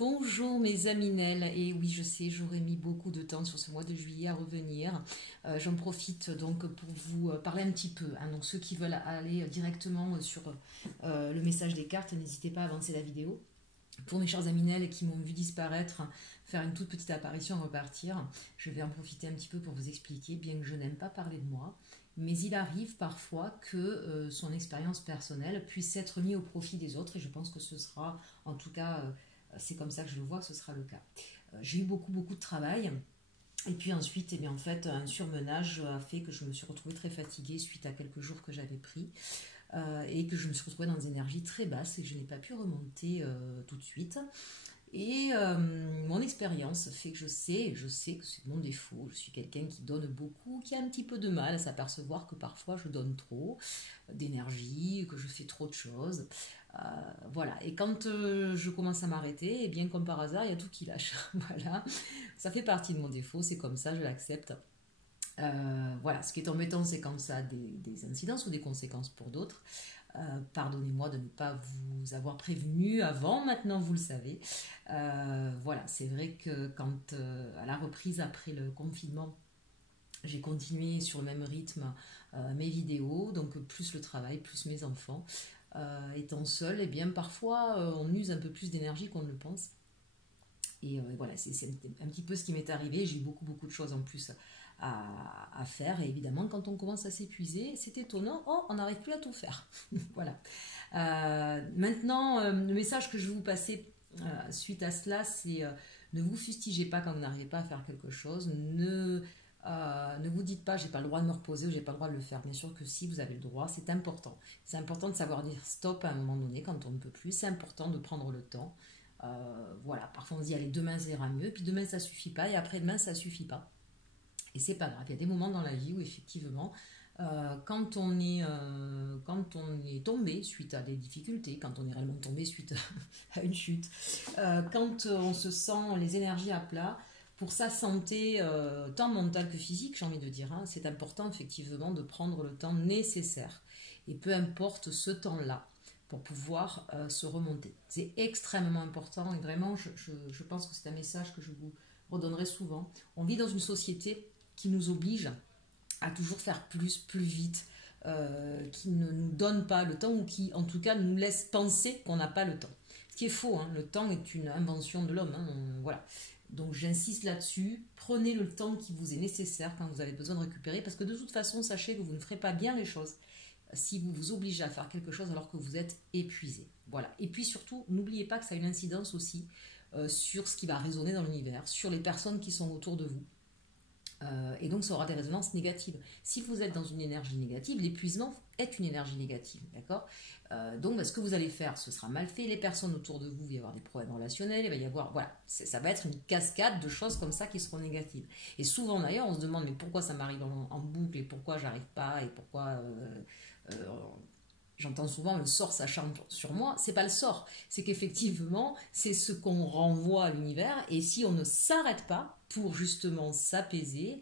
Bonjour mes aminelles, et oui je sais j'aurais mis beaucoup de temps sur ce mois de juillet à revenir. J'en profite donc pour vous parler un petit peu, hein. Donc ceux qui veulent aller directement sur le message des cartes, n'hésitez pas à avancer la vidéo. Pour mes chers aminelles qui m'ont vu disparaître, faire une toute petite apparition, repartir, je vais en profiter un petit peu pour vous expliquer, bien que je n'aime pas parler de moi, mais il arrive parfois que son expérience personnelle puisse être mise au profit des autres, et je pense que ce sera, en tout cas, c'est comme ça que je le vois, que ce sera le cas. J'ai eu beaucoup de travail, et puis ensuite, eh bien, en fait, un surmenage a fait que je me suis retrouvée très fatiguée suite à quelques jours que j'avais pris, et que je me suis retrouvée dans des énergies très basses et que je n'ai pas pu remonter tout de suite. Et mon expérience fait que je sais que c'est mon défaut. Je suis quelqu'un qui donne beaucoup, qui a un petit peu de mal à s'apercevoir que parfois je donne trop d'énergie, que je fais trop de choses. Voilà. Et quand je commence à m'arrêter, et bien comme par hasard, il y a tout qui lâche. Voilà. Ça fait partie de mon défaut, c'est comme ça, je l'accepte. Voilà, ce qui est embêtant, c'est quand ça a des incidences ou des conséquences pour d'autres. Pardonnez-moi de ne pas vous avoir prévenu avant, maintenant vous le savez. Voilà, c'est vrai que quand à la reprise après le confinement, j'ai continué sur le même rythme mes vidéos, donc plus le travail, plus mes enfants. Étant seule, et bien parfois on use un peu plus d'énergie qu'on ne le pense. Et voilà, c'est un petit peu ce qui m'est arrivé. J'ai eu beaucoup de choses en plus à faire. Et évidemment, quand on commence à s'épuiser, c'est étonnant. Oh, on n'arrive plus à tout faire. Voilà. Maintenant, le message que je vais vous passer suite à cela, c'est ne vous fustigez pas quand vous n'arrivez pas à faire quelque chose. Ne vous dites pas j'ai pas le droit de me reposer ou j'ai pas le droit de le faire. Bien sûr que si, vous avez le droit, c'est important. C'est important de savoir dire stop à un moment donné quand on ne peut plus. C'est important de prendre le temps. Voilà, parfois on se dit allez demain ça ira mieux, puis demain ça suffit pas, et après-demain ça suffit pas. Et c'est pas grave, il y a des moments dans la vie où effectivement, quand on est tombé suite à des difficultés, quand on est réellement tombé suite à une chute, quand on se sent les énergies à plat, pour sa santé, tant mentale que physique, j'ai envie de dire, hein, c'est important effectivement de prendre le temps nécessaire. Et peu importe ce temps-là, pour pouvoir se remonter. C'est extrêmement important et vraiment, je pense que c'est un message que je vous redonnerai souvent. On vit dans une société qui nous oblige à toujours faire plus vite, qui ne nous donne pas le temps ou qui, en tout cas, nous laisse penser qu'on n'a pas le temps. Ce qui est faux, hein, le temps est une invention de l'homme. Hein, voilà. Donc j'insiste là-dessus, prenez le temps qui vous est nécessaire quand vous avez besoin de récupérer, parce que de toute façon, sachez que vous ne ferez pas bien les choses si vous vous obligez à faire quelque chose alors que vous êtes épuisé. Voilà. Et puis surtout, n'oubliez pas que ça a une incidence aussi sur ce qui va résonner dans l'univers, sur les personnes qui sont autour de vous. Et donc ça aura des résonances négatives. Si vous êtes dans une énergie négative, l'épuisement est une énergie négative, d'accord. Donc ce que vous allez faire, ce sera mal fait. Les personnes autour de vous, il va y avoir des problèmes relationnels, il va y avoir, voilà, ça va être une cascade de choses comme ça qui seront négatives. Et souvent d'ailleurs, on se demande mais pourquoi ça m'arrive en boucle et pourquoi j'arrive pas et pourquoi j'entends souvent le sort s'acharne sur moi. C'est pas le sort, c'est qu'effectivement c'est ce qu'on renvoie à l'univers, et si on ne s'arrête pas pour justement s'apaiser,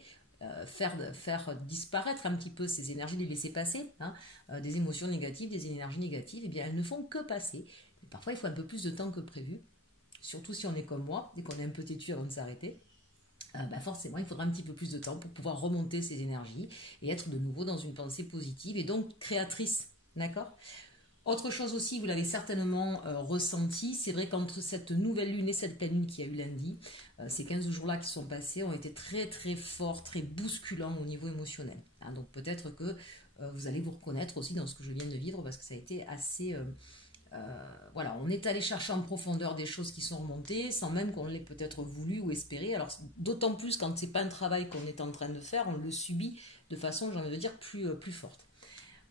faire disparaître un petit peu ces énergies, les laisser passer, hein, des émotions négatives, des énergies négatives, et bien elles ne font que passer. Et parfois il faut un peu plus de temps que prévu, surtout si on est comme moi, dès qu'on est un peu têtu avant de s'arrêter. Forcément, il faudra un petit peu plus de temps pour pouvoir remonter ces énergies et être de nouveau dans une pensée positive et donc créatrice. D'accord ? Autre chose aussi, vous l'avez certainement ressenti, c'est vrai qu'entre cette nouvelle lune et cette pleine lune qu'il y a eu lundi, ces 15 jours-là qui sont passés ont été très forts, très bousculants au niveau émotionnel. Hein, donc peut-être que vous allez vous reconnaître aussi dans ce que je viens de vivre, parce que ça a été assez... voilà, on est allé chercher en profondeur des choses qui sont remontées sans même qu'on l'ait peut-être voulu ou espéré. Alors d'autant plus quand c'est pas un travail qu'on est en train de faire, on le subit de façon, j'ai envie de dire, plus forte.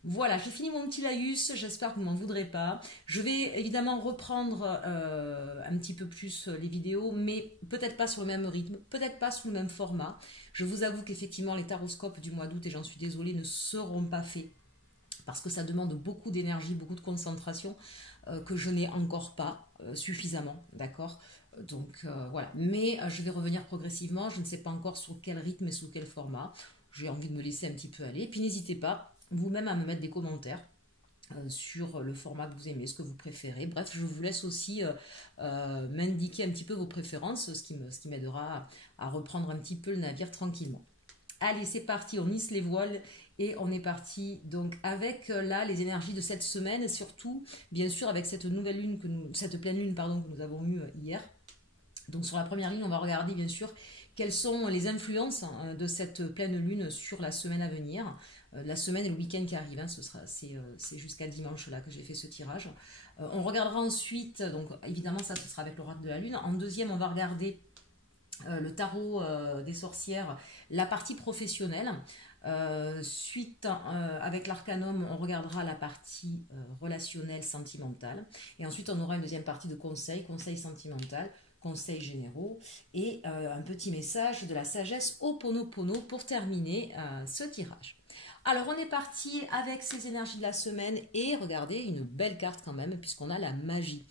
Voilà, j'ai fini mon petit laïus, j'espère que vous ne m'en voudrez pas. Je vais évidemment reprendre un petit peu plus les vidéos, mais peut-être pas sur le même rythme, peut-être pas sous le même format. Je vous avoue qu'effectivement les taroscopes du mois d'août, et j'en suis désolée, ne seront pas faits, parce que ça demande beaucoup d'énergie, beaucoup de concentration, que je n'ai encore pas suffisamment, d'accord. Donc voilà, mais je vais revenir progressivement, je ne sais pas encore sur quel rythme et sous quel format. J'ai envie de me laisser un petit peu aller, puis n'hésitez pas vous-même à me mettre des commentaires sur le format que vous aimez, ce que vous préférez. Bref, je vous laisse aussi m'indiquer un petit peu vos préférences, ce qui m'aidera à reprendre un petit peu le navire tranquillement. Allez, c'est parti, on hisse les voiles et on est parti donc avec là les énergies de cette semaine et surtout, bien sûr, avec cette nouvelle lune, cette pleine lune pardon, que nous avons eue hier. Donc sur la première ligne, on va regarder bien sûr quelles sont les influences de cette pleine lune sur la semaine à venir. La semaine et le week-end qui arrive, hein, c'est jusqu'à dimanche là que j'ai fait ce tirage. On regardera ensuite, donc évidemment ça ce sera avec l'oracle de la lune. En deuxième, on va regarder le tarot des sorcières, la partie professionnelle. Avec l'arcanum, on regardera la partie relationnelle, sentimentale. Et ensuite, on aura une deuxième partie de conseil sentimental, conseils généraux et un petit message de la sagesse Ho'oponopono pour terminer ce tirage. Alors on est parti avec ces énergies de la semaine et regardez une belle carte quand même puisqu'on a la magie.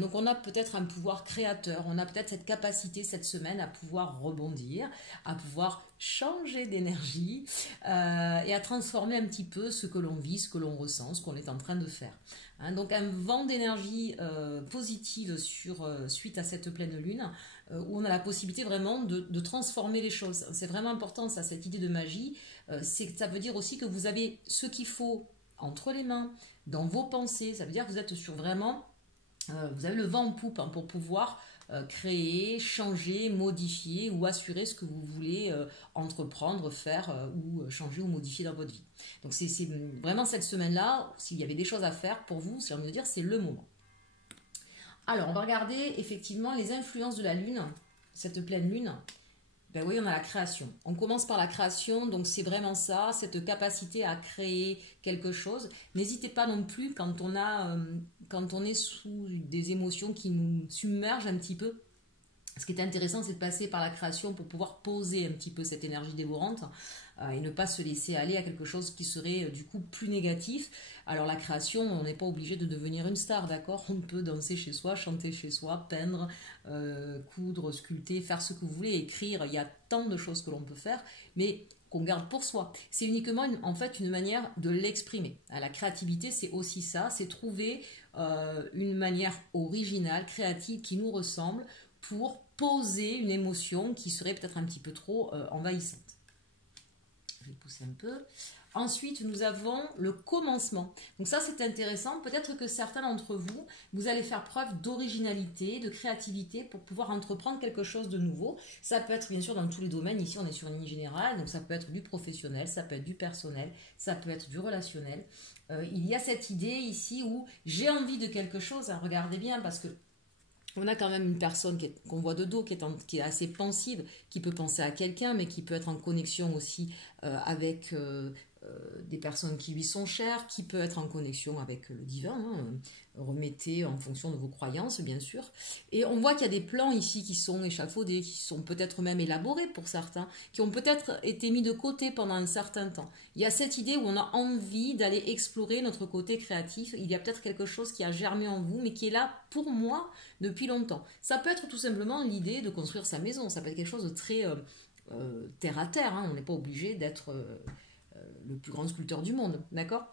Donc on a peut-être un pouvoir créateur, on a peut-être cette capacité cette semaine à pouvoir rebondir, à pouvoir changer d'énergie et à transformer un petit peu ce que l'on vit, ce que l'on ressent, ce qu'on est en train de faire. Donc un vent d'énergie positive suite à cette pleine lune où on a la possibilité vraiment de transformer les choses. C'est vraiment important ça, cette idée de magie. Ça veut dire aussi que vous avez ce qu'il faut entre les mains, dans vos pensées. Ça veut dire que vous êtes sur vraiment, vous avez le vent en poupe pour pouvoir créer, changer, modifier ou assurer ce que vous voulez entreprendre, faire ou changer ou modifier dans votre vie. Donc c'est vraiment cette semaine-là, s'il y avait des choses à faire pour vous, j'ai envie de dire, c'est le moment. Alors on va regarder effectivement les influences de la lune, cette pleine lune. Ben oui, on a la création. On commence par la création, donc c'est vraiment ça, cette capacité à créer quelque chose. N'hésitez pas non plus quand on est sous des émotions qui nous submergent un petit peu. Ce qui est intéressant, c'est de passer par la création pour pouvoir poser un petit peu cette énergie dévorante et ne pas se laisser aller à quelque chose qui serait du coup plus négatif. Alors la création, on n'est pas obligé de devenir une star, d'accord? On peut danser chez soi, chanter chez soi, peindre, coudre, sculpter, faire ce que vous voulez, écrire. Il y a tant de choses que l'on peut faire, mais qu'on garde pour soi. C'est uniquement en fait une manière de l'exprimer. La créativité, c'est aussi ça, c'est trouver une manière originale, créative, qui nous ressemble, pour poser une émotion qui serait peut-être un petit peu trop envahissante. Je vais pousser un peu. Ensuite, nous avons le commencement. Donc ça, c'est intéressant. Peut-être que certains d'entre vous, vous allez faire preuve d'originalité, de créativité pour pouvoir entreprendre quelque chose de nouveau. Ça peut être bien sûr dans tous les domaines. Ici, on est sur une ligne générale. Donc ça peut être du professionnel, ça peut être du personnel, ça peut être du relationnel. Il y a cette idée ici où j'ai envie de quelque chose. Hein, regardez bien parce que on a quand même une personne qu'on voit de dos, qui est assez pensive, qui peut penser à quelqu'un, mais qui peut être en connexion aussi avec des personnes qui lui sont chères, qui peut être en connexion avec le divin. Remettez en fonction de vos croyances, bien sûr. Et on voit qu'il y a des plans ici qui sont échafaudés, qui sont peut-être même élaborés pour certains, qui ont peut-être été mis de côté pendant un certain temps. Il y a cette idée où on a envie d'aller explorer notre côté créatif. Il y a peut-être quelque chose qui a germé en vous, mais qui est là pour moi depuis longtemps. Ça peut être tout simplement l'idée de construire sa maison. Ça peut être quelque chose de très terre à terre. On n'est pas obligé d'être le plus grand sculpteur du monde, d'accord ?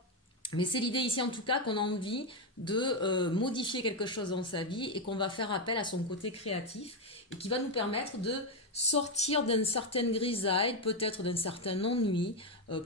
Mais c'est l'idée ici en tout cas qu'on a envie de modifier quelque chose dans sa vie et qu'on va faire appel à son côté créatif et qui va nous permettre de sortir d'une certaine grisaille, peut-être d'un certain ennui, on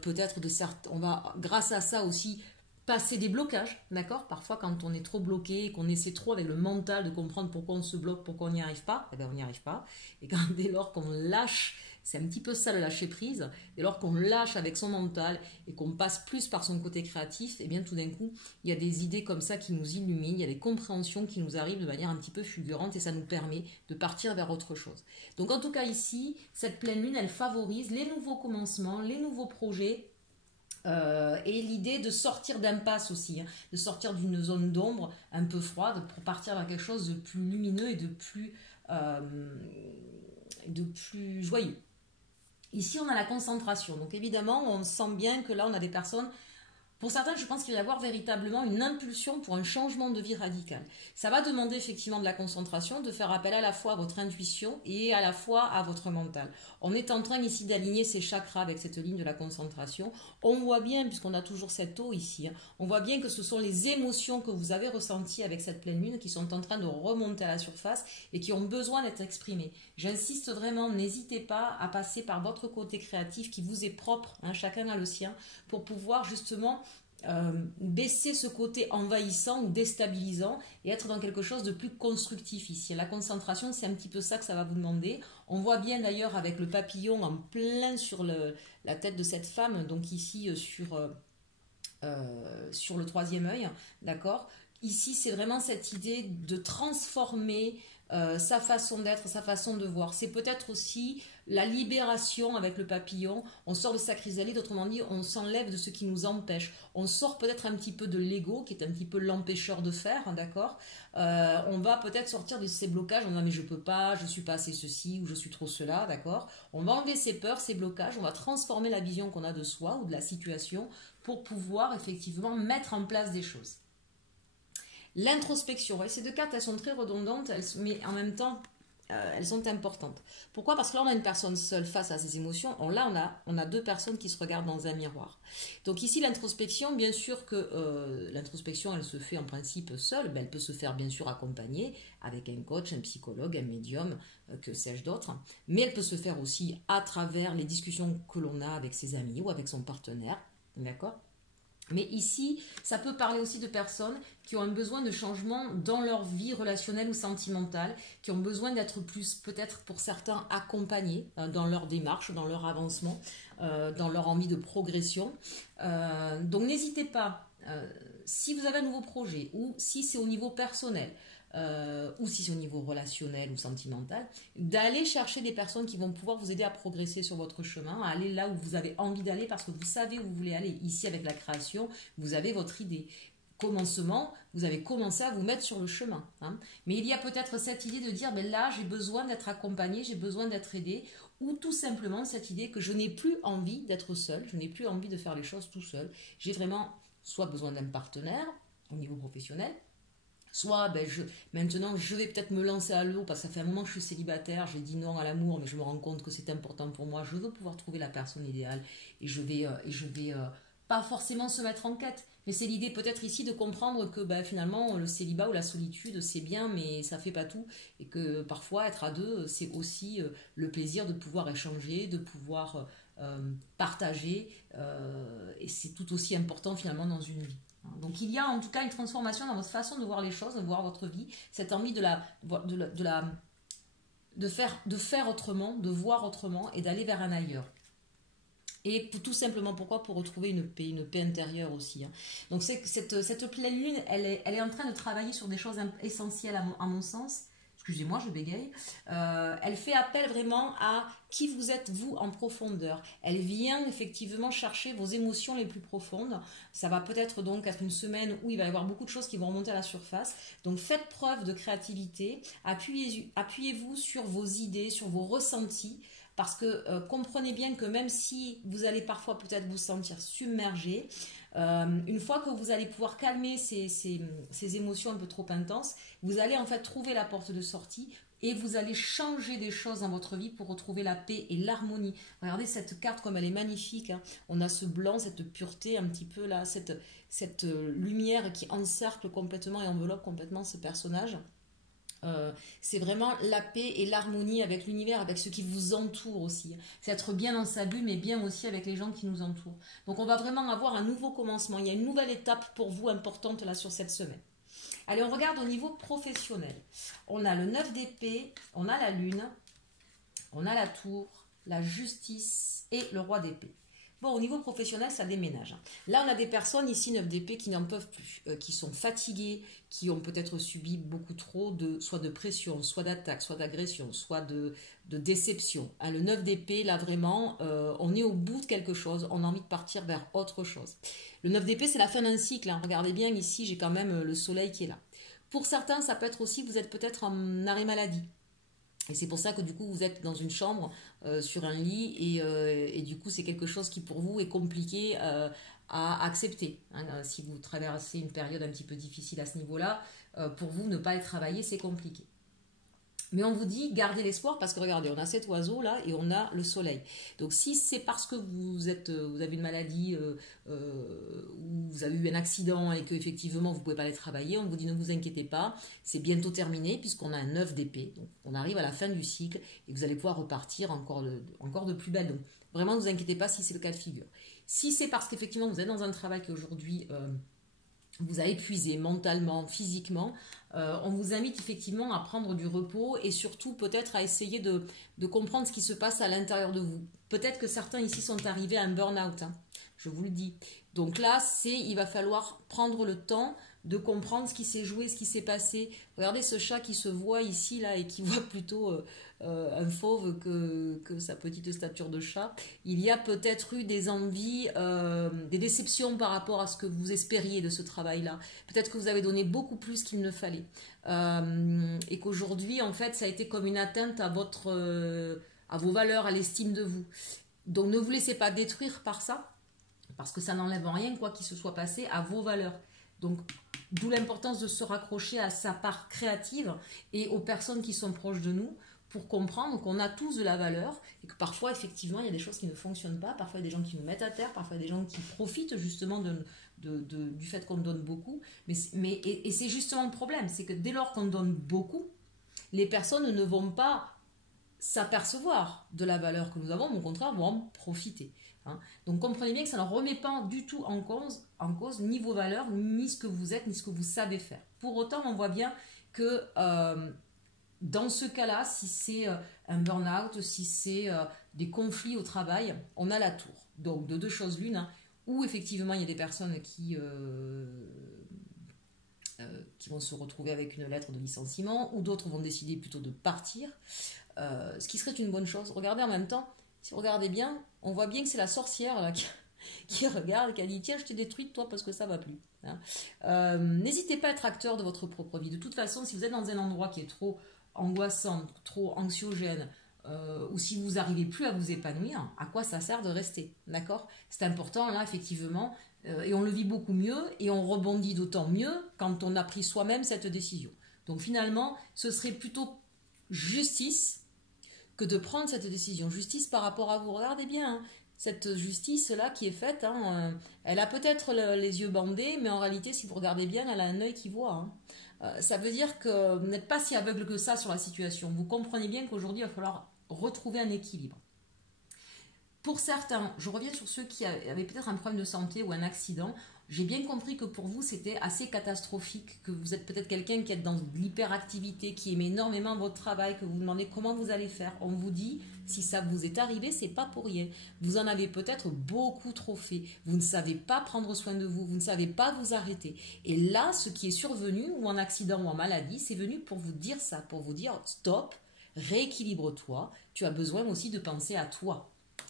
va grâce à ça aussi passer des blocages, d'accord? Parfois quand on est trop bloqué, qu'on essaie trop avec le mental de comprendre pourquoi on se bloque, pourquoi on n'y arrive pas, eh bien on n'y arrive pas. Et dès lors qu'on lâche, c'est un petit peu ça le lâcher prise, dès lors qu'on lâche avec son mental et qu'on passe plus par son côté créatif, et bien tout d'un coup, il y a des idées comme ça qui nous illuminent, il y a des compréhensions qui nous arrivent de manière un petit peu fulgurante et ça nous permet de partir vers autre chose. Donc en tout cas ici, cette pleine lune, elle favorise les nouveaux commencements, les nouveaux projets, et l'idée de sortir d'impasse aussi, de sortir d'une zone d'ombre un peu froide pour partir vers quelque chose de plus lumineux et de plus joyeux. Ici, on a la concentration. Donc évidemment, on sent bien que là, on a des personnes Pour certains, je pense qu'il va y avoir véritablement une impulsion pour un changement de vie radical. Ça va demander effectivement de la concentration, de faire appel à la fois à votre intuition et à la fois à votre mental. On est en train ici d'aligner ces chakras avec cette ligne de la concentration. On voit bien, puisqu'on a toujours cette eau ici, hein, on voit bien que ce sont les émotions que vous avez ressenties avec cette pleine lune qui sont en train de remonter à la surface et qui ont besoin d'être exprimées. J'insiste vraiment, n'hésitez pas à passer par votre côté créatif qui vous est propre, hein, chacun a le sien, pour pouvoir justement baisser ce côté envahissant ou déstabilisant et être dans quelque chose de plus constructif ici. La concentration, c'est un petit peu ça que ça va vous demander. On voit bien d'ailleurs avec le papillon en plein sur la tête de cette femme, donc ici sur le troisième œil, d'accord. Ici, c'est vraiment cette idée de transformer sa façon d'être, sa façon de voir. C'est peut-être aussi la libération avec le papillon. On sort de sa chrysalide, autrement dit, on s'enlève de ce qui nous empêche. On sort peut-être un petit peu de l'ego, qui est un petit peu l'empêcheur de faire, hein, d'accord. On va peut-être sortir de ces blocages en disant mais je peux pas, je suis pas assez ceci ou je suis trop cela, d'accord. On va enlever ces peurs, ces blocages, on va transformer la vision qu'on a de soi ou de la situation pour pouvoir effectivement mettre en place des choses. L'introspection, ouais, ces deux cartes, elles sont très redondantes, mais en même temps, elles sont importantes. Pourquoi? Parce que là, on a une personne seule face à ses émotions. Là, on a deux personnes qui se regardent dans un miroir. Donc ici, l'introspection, bien sûr que l'introspection, elle se fait en principe seule. Ben, elle peut se faire bien sûr accompagnée avec un coach, un psychologue, un médium, que sais-je d'autre. Mais elle peut se faire aussi à travers les discussions que l'on a avec ses amis ou avec son partenaire. D'accord? Mais ici, ça peut parler aussi de personnes qui ont un besoin de changement dans leur vie relationnelle ou sentimentale, qui ont besoin d'être plus, peut-être pour certains, accompagnés dans leur démarche, dans leur avancement, dans leur envie de progression. Donc n'hésitez pas, si vous avez un nouveau projet ou si c'est au niveau personnel, ou si c'est au niveau relationnel ou sentimental, d'aller chercher des personnes qui vont pouvoir vous aider à progresser sur votre chemin, à aller là où vous avez envie d'aller parce que vous savez où vous voulez aller. Ici, avec la création, vous avez votre idée. Commencement, vous avez commencé à vous mettre sur le chemin. Hein. Mais il y a peut-être cette idée de dire, ben là, j'ai besoin d'être accompagné, j'ai besoin d'être aidé, ou tout simplement cette idée que je n'ai plus envie d'être seul, je n'ai plus envie de faire les choses tout seul. J'ai vraiment soit besoin d'un partenaire au niveau professionnel, soit maintenant je vais peut-être me lancer à l'eau parce que ça fait un moment que je suis célibataire, j'ai dit non à l'amour, mais je me rends compte que c'est important pour moi, je veux pouvoir trouver la personne idéale et je vais pas forcément se mettre en quête. Mais c'est l'idée peut-être ici de comprendre que finalement le célibat ou la solitude c'est bien mais ça fait pas tout et que parfois être à deux c'est aussi le plaisir de pouvoir échanger, de pouvoir partager et c'est tout aussi important finalement dans une vie. Donc il y a en tout cas une transformation dans votre façon de voir les choses, de voir votre vie, cette envie de faire autrement, de voir autrement et d'aller vers un ailleurs. Et tout simplement pourquoi? Pour retrouver une paix intérieure aussi. Hein. Donc cette pleine lune, elle est en train de travailler sur des choses essentielles à mon sens. Excusez-moi, je bégaye. Elle fait appel vraiment à qui vous êtes vous en profondeur. Elle vient effectivement chercher vos émotions les plus profondes. Ça va peut-être donc être une semaine où il va y avoir beaucoup de choses qui vont remonter à la surface. Donc faites preuve de créativité. Appuyez-vous sur vos idées, sur vos ressentis. Parce que comprenez bien que même si vous allez parfois peut-être vous sentir submergé, une fois que vous allez pouvoir calmer ces émotions un peu trop intenses, vous allez en fait trouver la porte de sortie et vous allez changer des choses dans votre vie pour retrouver la paix et l'harmonie. Regardez cette carte comme elle est magnifique. Hein. On a ce blanc, cette pureté un petit peu là, cette lumière qui encercle complètement et enveloppe complètement ce personnage. C'est vraiment la paix et l'harmonie avec l'univers, avec ce qui vous entoure aussi. C'est être bien dans sa bulle, mais bien aussi avec les gens qui nous entourent. Donc on va vraiment avoir un nouveau commencement. Il y a une nouvelle étape pour vous importante là sur cette semaine. Allez, on regarde au niveau professionnel. On a le 9 d'épée, on a la lune, on a la tour, la justice et le roi d'épée. Bon, au niveau professionnel, ça déménage. Là, on a des personnes ici, 9 d'épée, qui n'en peuvent plus, qui sont fatiguées, qui ont peut-être subi beaucoup trop soit de pression, soit d'attaque, soit d'agression, soit de déception. Hein, le 9 d'épée, là, vraiment, on est au bout de quelque chose, on a envie de partir vers autre chose. Le 9 d'épée, c'est la fin d'un cycle. Hein. Regardez bien, ici, j'ai quand même le soleil qui est là. Pour certains, ça peut être aussi, vous êtes peut-être en arrêt maladie. Et c'est pour ça que du coup vous êtes dans une chambre sur un lit et du coup c'est quelque chose qui pour vous est compliqué à accepter. Hein. Si vous traversez une période un petit peu difficile à ce niveau-là, pour vous, ne pas aller travailler, c'est compliqué. Mais on vous dit, gardez l'espoir parce que regardez, on a cet oiseau là et on a le soleil. Donc si c'est parce que vous avez une maladie ou vous avez eu un accident et qu'effectivement vous ne pouvez pas aller travailler, on vous dit ne vous inquiétez pas, c'est bientôt terminé puisqu'on a un 9 d'épée. Donc on arrive à la fin du cycle et vous allez pouvoir repartir encore de plus belle. Donc vraiment ne vous inquiétez pas si c'est le cas de figure. Si c'est parce qu'effectivement vous êtes dans un travail qui aujourd'hui vous a épuisé mentalement, physiquement, on vous invite effectivement à prendre du repos et surtout peut-être à essayer de comprendre ce qui se passe à l'intérieur de vous. Peut-être que certains ici sont arrivés à un burn-out, hein, je vous le dis. Donc là, il va falloir prendre le temps de comprendre ce qui s'est joué, ce qui s'est passé. Regardez ce chat qui se voit ici là et qui voit plutôt un fauve que sa petite stature de chat. Il y a peut-être eu des envies, des déceptions par rapport à ce que vous espériez de ce travail-là. Peut-être que vous avez donné beaucoup plus qu'il ne fallait. Et qu'aujourd'hui, en fait, ça a été comme une atteinte à vos valeurs, à l'estime de vous. Donc ne vous laissez pas détruire par ça, parce que ça n'enlève en rien, quoi qu'il se soit passé, à vos valeurs. Donc, d'où l'importance de se raccrocher à sa part créative et aux personnes qui sont proches de nous pour comprendre qu'on a tous de la valeur et que parfois, effectivement, il y a des choses qui ne fonctionnent pas, parfois il y a des gens qui nous mettent à terre, parfois il y a des gens qui profitent justement du fait qu'on donne beaucoup. Et c'est justement le problème, c'est que dès lors qu'on donne beaucoup, les personnes ne vont pas s'apercevoir de la valeur que nous avons, mais au contraire vont en profiter. Hein. Donc comprenez bien que ça ne remet pas du tout en cause ni vos valeurs, ni ce que vous êtes, ni ce que vous savez faire. Pour autant, on voit bien que dans ce cas-là, si c'est un burn-out, si c'est des conflits au travail, on a la tour. Donc de deux choses l'une, hein, où effectivement il y a des personnes qui vont se retrouver avec une lettre de licenciement, ou d'autres vont décider plutôt de partir, ce qui serait une bonne chose. Regardez en même temps, si vous regardez bien, on voit bien que c'est la sorcière là, qui regarde et qui a dit tiens, je t'ai détruite toi parce que ça va plus. Hein. N'hésitez pas à être acteur de votre propre vie. De toute façon, si vous êtes dans un endroit qui est trop angoissant, trop anxiogène, ou si vous n'arrivez plus à vous épanouir, à quoi ça sert de rester? D'accord? C'est important là, effectivement, et on le vit beaucoup mieux et on rebondit d'autant mieux quand on a pris soi-même cette décision. Donc finalement, ce serait plutôt justice que de prendre cette décision. Justice par rapport à vous. Regardez bien, hein, cette justice-là qui est faite, hein, elle a peut-être les yeux bandés, mais en réalité, si vous regardez bien, elle a un œil qui voit. Hein. Ça veut dire que vous n'êtes pas si aveugle que ça sur la situation. Vous comprenez bien qu'aujourd'hui, il va falloir retrouver un équilibre. Pour certains, je reviens sur ceux qui avaient peut-être un problème de santé ou un accident. J'ai bien compris que pour vous, c'était assez catastrophique, que vous êtes peut-être quelqu'un qui est dans l'hyperactivité, qui aime énormément votre travail, que vous vous demandez comment vous allez faire. On vous dit, si ça vous est arrivé, c'est pas pour rien. Vous en avez peut-être beaucoup trop fait. Vous ne savez pas prendre soin de vous, vous ne savez pas vous arrêter. Et là, ce qui est survenu, ou en accident ou en maladie, c'est venu pour vous dire ça, pour vous dire stop, rééquilibre-toi, tu as besoin aussi de penser à toi.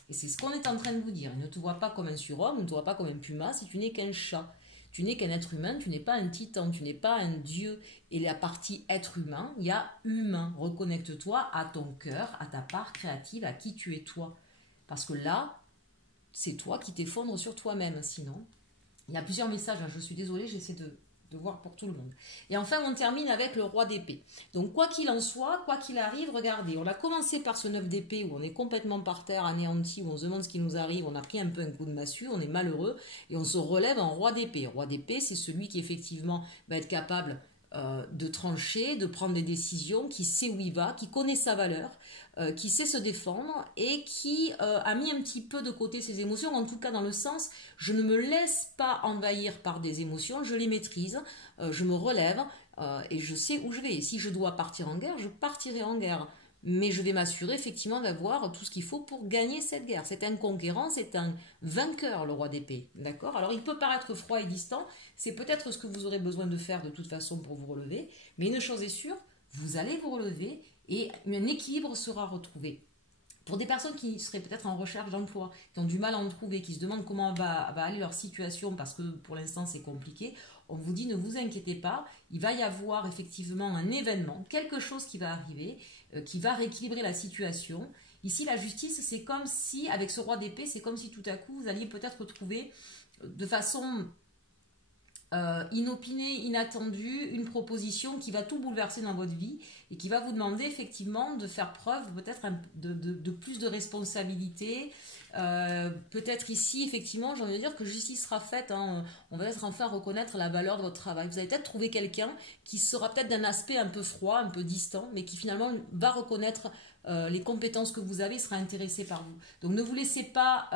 Et c'est ce qu'on est en train de vous dire. Ne te vois pas comme un surhomme, ne te vois pas comme un puma si tu n'es qu'un chat. Tu n'es qu'un être humain, tu n'es pas un titan, tu n'es pas un dieu. Et la partie être humain, il y a humain. Reconnecte-toi à ton cœur, à ta part créative, à qui tu es toi. Parce que là, c'est toi qui t'effondres sur toi-même. Sinon, il y a plusieurs messages. Je suis désolée, j'essaie de voir pour tout le monde. Et enfin, on termine avec le roi d'épée. Donc, quoi qu'il en soit, quoi qu'il arrive, regardez, on a commencé par ce 9 d'épée où on est complètement par terre, anéanti, où on se demande ce qui nous arrive, on a pris un peu un coup de massue, on est malheureux, et on se relève en roi d'épée. Roi d'épée, c'est celui qui, effectivement, va être capable de trancher, de prendre des décisions, qui sait où il va, qui connaît sa valeur, qui sait se défendre et qui a mis un petit peu de côté ses émotions, en tout cas dans le sens, je ne me laisse pas envahir par des émotions, je les maîtrise, je me relève et je sais où je vais. Et si je dois partir en guerre, je partirai en guerre. Mais je vais m'assurer effectivement d'avoir tout ce qu'il faut pour gagner cette guerre. C'est un conquérant, c'est un vainqueur, le roi d'épée. D'accord? Alors il peut paraître froid et distant, c'est peut-être ce que vous aurez besoin de faire de toute façon pour vous relever, mais une chose est sûre, vous allez vous relever et un équilibre sera retrouvé. Pour des personnes qui seraient peut-être en recherche d'emploi, qui ont du mal à en trouver, qui se demandent comment va aller leur situation parce que pour l'instant c'est compliqué, on vous dit ne vous inquiétez pas, il va y avoir effectivement un événement, quelque chose qui va arriver, qui va rééquilibrer la situation. Ici la justice, c'est comme si, avec ce roi d'épée, c'est comme si tout à coup vous alliez peut-être retrouver de façon inopinée, inattendue, une proposition qui va tout bouleverser dans votre vie et qui va vous demander effectivement de faire preuve peut-être de plus de responsabilité. Peut-être ici, effectivement, j'ai envie de dire que justice sera faite, hein. On va peut-être enfin reconnaître la valeur de votre travail. Vous allez peut-être trouver quelqu'un qui sera peut-être d'un aspect un peu froid, un peu distant, mais qui finalement va reconnaître les compétences que vous avez, sera intéressé par vous. Donc ne vous laissez pas,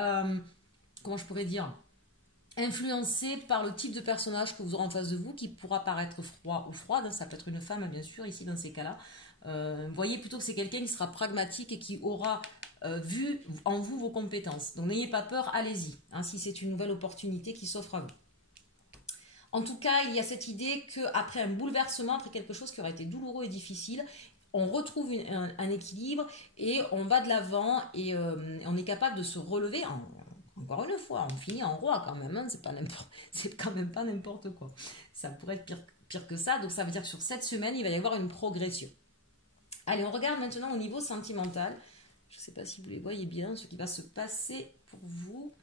comment je pourrais dire, influencé par le type de personnage que vous aurez en face de vous, qui pourra paraître froid ou froide, hein. Ça peut être une femme, bien sûr, ici dans ces cas-là. Voyez plutôt que c'est quelqu'un qui sera pragmatique et qui aura vu en vous vos compétences. Donc n'ayez pas peur, allez-y, hein, si c'est une nouvelle opportunité qui s'offre à vous. En tout cas, il y a cette idée qu'après un bouleversement, après quelque chose qui aurait été douloureux et difficile, on retrouve un équilibre et on va de l'avant et on est capable de se relever. Encore une fois, on finit en roi quand même, hein, c'est quand même pas n'importe quoi. Ça pourrait être pire que ça, donc ça veut dire que sur cette semaine, il va y avoir une progression. Allez, on regarde maintenant au niveau sentimental. Je ne sais pas si vous les voyez bien, ce qui va se passer pour vous.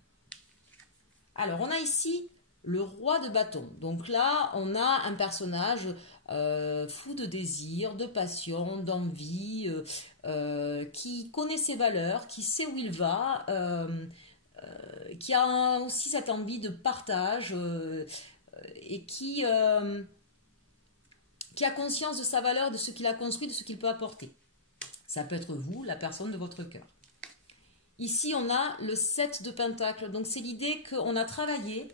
Alors, on a ici le roi de bâton. Donc là, on a un personnage fou de désir, de passion, d'envie, qui connaît ses valeurs, qui sait où il va, qui a aussi cette envie de partage et qui a conscience de sa valeur, de ce qu'il a construit, de ce qu'il peut apporter. Ça peut être vous, la personne de votre cœur. Ici, on a le 7 de Pentacles. Donc, c'est l'idée qu'on a travaillé,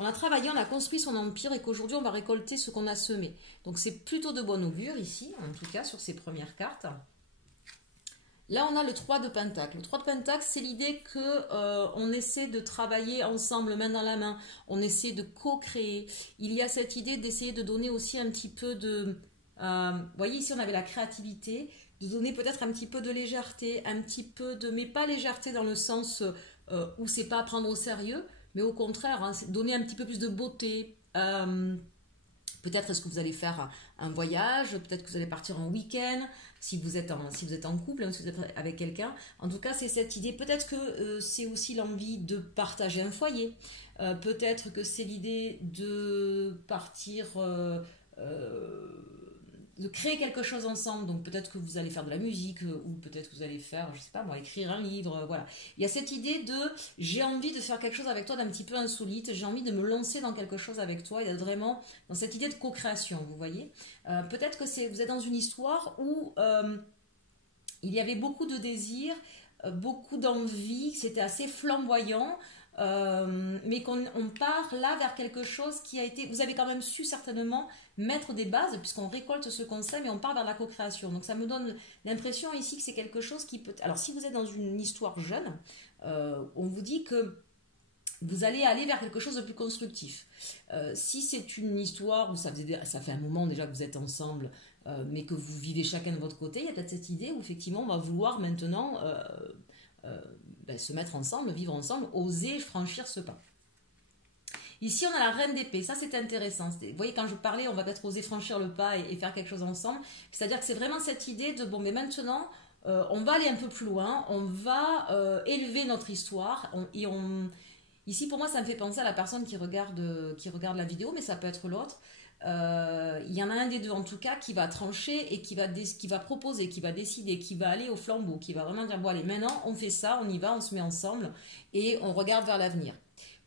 on a construit son empire et qu'aujourd'hui, on va récolter ce qu'on a semé. Donc, c'est plutôt de bon augure ici, en tout cas, sur ces premières cartes. Là, on a le 3 de Pentacles. Le 3 de Pentacles, c'est l'idée qu'on essaie de travailler ensemble, main dans la main. On essaie de co-créer. Il y a cette idée d'essayer de donner aussi un petit peu de... vous voyez, ici, on avait la créativité, de donner peut-être un petit peu de légèreté, un petit peu de... Mais pas légèreté dans le sens où c'est pas à prendre au sérieux, mais au contraire, hein, donner un petit peu plus de beauté. Peut-être est-ce que vous allez faire un voyage, peut-être que vous allez partir en week-end, si vous êtes en couple, si vous êtes avec quelqu'un. En tout cas, c'est cette idée. Peut-être que c'est aussi l'envie de partager un foyer. Peut-être que c'est l'idée de partir... de créer quelque chose ensemble, donc peut-être que vous allez faire de la musique ou peut-être que vous allez faire, je sais pas moi, écrire un livre, voilà. Il y a cette idée de j'ai envie de faire quelque chose avec toi d'un petit peu insolite, j'ai envie de me lancer dans quelque chose avec toi, il y a vraiment dans cette idée de co-création, vous voyez. Peut-être que vous êtes dans une histoire où il y avait beaucoup de désirs, beaucoup d'envie, c'était assez flamboyant. Mais qu'on part là vers quelque chose qui a été... Vous avez quand même su certainement mettre des bases, puisqu'on récolte ce qu'on sait, mais on part vers la co-création. Donc ça me donne l'impression ici que c'est quelque chose qui peut... Alors si vous êtes dans une histoire jeune, on vous dit que vous allez aller vers quelque chose de plus constructif. Si c'est une histoire où ça fait un moment déjà que vous êtes ensemble, mais que vous vivez chacun de votre côté, il y a peut-être cette idée où effectivement on va vouloir maintenant... se mettre ensemble, vivre ensemble, oser franchir ce pas. Ici, on a la reine d'épée. Ça, c'est intéressant. Vous voyez, quand je parlais, on va peut-être oser franchir le pas et faire quelque chose ensemble. C'est-à-dire que c'est vraiment cette idée de, bon, mais maintenant, on va aller un peu plus loin, on va élever notre histoire. Ici, pour moi, ça me fait penser à la personne qui regarde la vidéo, mais ça peut être l'autre. Il y en a un des deux en tout cas qui va trancher et qui va proposer, qui va décider, qui va aller au flambeau, qui va vraiment dire bon allez maintenant on fait ça, on y va, on se met ensemble et on regarde vers l'avenir.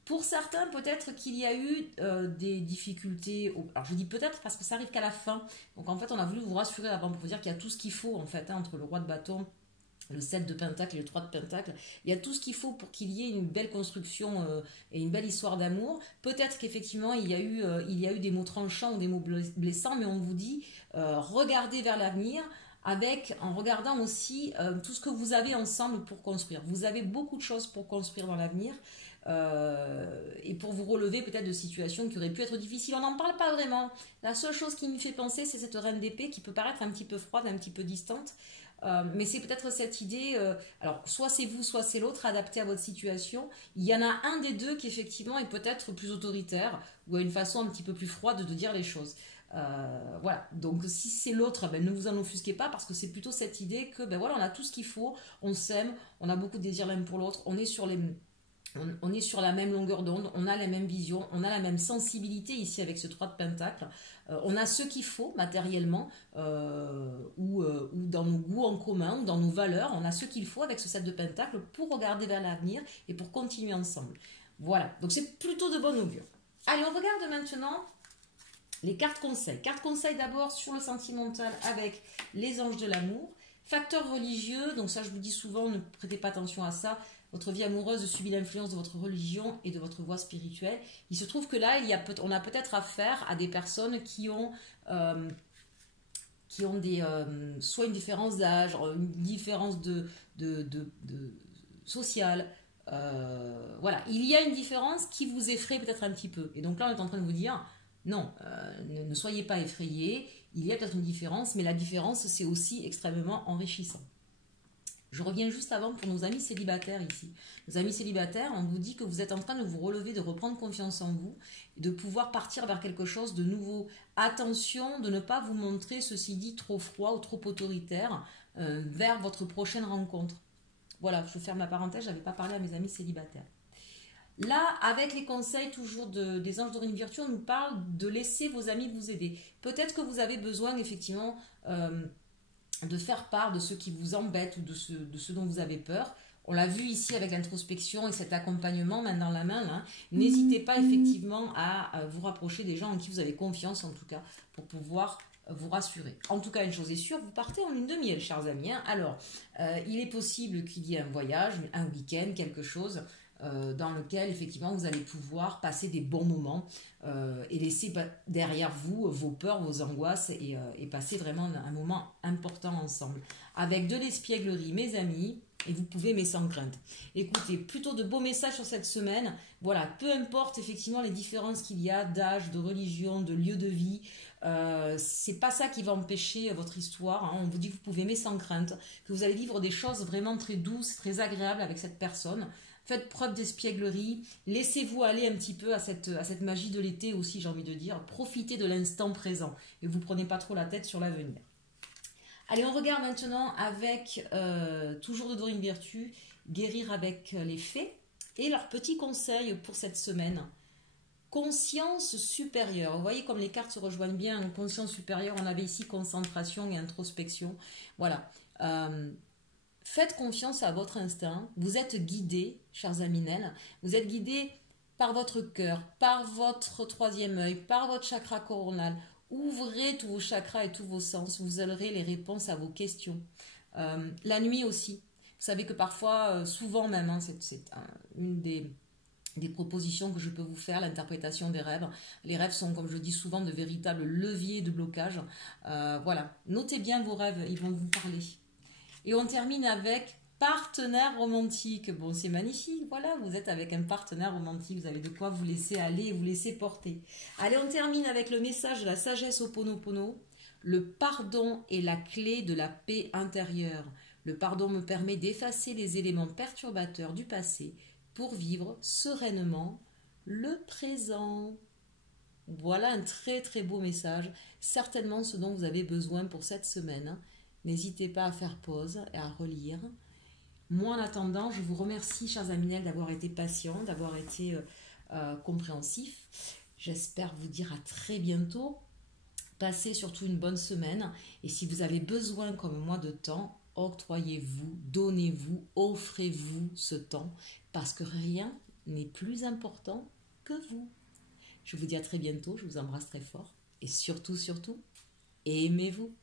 Pour certains peut-être qu'il y a eu des difficultés, alors je dis peut-être parce que ça arrive qu'à la fin, donc en fait on a voulu vous rassurer avant pour vous dire qu'il y a tout ce qu'il faut en fait entre le roi de bâton, le 7 de Pentacle et le 3 de Pentacle, il y a tout ce qu'il faut pour qu'il y ait une belle construction et une belle histoire d'amour. Peut-être qu'effectivement il y a eu des mots tranchants ou des mots blessants, mais on vous dit regardez vers l'avenir en regardant aussi tout ce que vous avez ensemble pour construire. Vous avez beaucoup de choses pour construire dans l'avenir et pour vous relever peut-être de situations qui auraient pu être difficiles. On n'en parle pas vraiment. La seule chose qui me fait penser, c'est cette reine d'épée qui peut paraître un petit peu froide, un petit peu distante. Mais c'est peut-être cette idée, alors soit c'est vous, soit c'est l'autre, adapté à votre situation. Il y en a un des deux qui effectivement est peut-être plus autoritaire ou a une façon un petit peu plus froide de dire les choses. Voilà, donc si c'est l'autre, ne vous en offusquez pas parce que c'est plutôt cette idée que voilà, on a tout ce qu'il faut, on s'aime, on a beaucoup de désir l'un pour l'autre, on est sur on est sur la même longueur d'onde, on a la même vision, on a la même sensibilité ici avec ce 3 de Pentacle. On a ce qu'il faut matériellement ou dans nos goûts en commun ou dans nos valeurs. On a ce qu'il faut avec ce 7 de Pentacle pour regarder vers l'avenir et pour continuer ensemble. Voilà, donc c'est plutôt de bon augure. Allez, on regarde maintenant les cartes conseils. Cartes conseils d'abord sur le sentimental avec les anges de l'amour. Facteur religieux, donc ça je vous dis souvent, ne prêtez pas attention à ça. Votre vie amoureuse subit l'influence de votre religion et de votre voie spirituelle. Il se trouve que là, on a peut-être affaire à des personnes qui ont soit une différence d'âge, une différence de sociale. Voilà, il y a une différence qui vous effraie peut-être un petit peu. Et donc là, on est en train de vous dire, non, ne soyez pas effrayés. Il y a peut-être une différence, mais la différence, c'est aussi extrêmement enrichissant. Je reviens juste avant pour nos amis célibataires ici. Nos amis célibataires, on vous dit que vous êtes en train de vous relever, de reprendre confiance en vous, et de pouvoir partir vers quelque chose de nouveau. Attention de ne pas vous montrer, ceci dit, trop froid ou trop autoritaire vers votre prochaine rencontre. Voilà, je ferme ma parenthèse, je n'avais pas parlé à mes amis célibataires. Là, avec les conseils toujours des anges d'Aurine Virtue, on nous parle de laisser vos amis vous aider. Peut-être que vous avez besoin effectivement de faire part de ce qui vous embête ou de ce dont vous avez peur. On l'a vu ici avec l'introspection et cet accompagnement main dans la main. Là. N'hésitez pas effectivement à vous rapprocher des gens en qui vous avez confiance en tout cas pour pouvoir vous rassurer. En tout cas, une chose est sûre, vous partez en lune de miel, chers amis. Alors, il est possible qu'il y ait un voyage, un week-end, quelque chose dans lequel effectivement vous allez pouvoir passer des bons moments et laisser derrière vous vos peurs, vos angoisses et passer vraiment un moment important ensemble. Avec de l'espièglerie, mes amis, et vous pouvez, mais sans crainte. Écoutez, plutôt de beaux messages sur cette semaine. Voilà, peu importe effectivement les différences qu'il y a d'âge, de religion, de lieu de vie, c'est pas ça qui va empêcher votre histoire. Hein. On vous dit que vous pouvez aimer sans crainte, que vous allez vivre des choses vraiment très douces, très agréables avec cette personne. Faites preuve d'espièglerie, laissez-vous aller un petit peu à cette magie de l'été aussi, j'ai envie de dire. Profitez de l'instant présent et vous prenez pas trop la tête sur l'avenir. Allez, on regarde maintenant avec, toujours de Dorine Virtue, guérir avec les fées et leurs petits conseils pour cette semaine. Conscience supérieure. Vous voyez comme les cartes se rejoignent bien. Conscience supérieure, on avait ici concentration et introspection. Voilà. Faites confiance à votre instinct. Vous êtes guidés, chers Aminel. Vous êtes guidés par votre cœur, par votre troisième œil, par votre chakra coronal. Ouvrez tous vos chakras et tous vos sens. Vous aurez les réponses à vos questions. La nuit aussi. Vous savez que parfois, souvent même, hein, c'est une des propositions que je peux vous faire, l'interprétation des rêves. Les rêves sont, comme je dis souvent, de véritables leviers de blocage. Voilà. Notez bien vos rêves, ils vont vous parler. Et on termine avec partenaire romantique. Bon, c'est magnifique. Voilà, vous êtes avec un partenaire romantique. Vous avez de quoi vous laisser aller et vous laisser porter. Allez, on termine avec le message de la sagesse Ho'oponopono. Le pardon est la clé de la paix intérieure. Le pardon me permet d'effacer les éléments perturbateurs du passé pour vivre sereinement le présent. Voilà un très très beau message. Certainement ce dont vous avez besoin pour cette semaine. N'hésitez pas à faire pause et à relire. Moi, en attendant, je vous remercie, chers Aminel, d'avoir été patient, d'avoir été compréhensif. J'espère vous dire à très bientôt. Passez surtout une bonne semaine. Et si vous avez besoin, comme moi, de temps, octroyez-vous, donnez-vous, offrez-vous ce temps. Parce que rien n'est plus important que vous. Je vous dis à très bientôt. Je vous embrasse très fort. Et surtout, surtout, aimez-vous.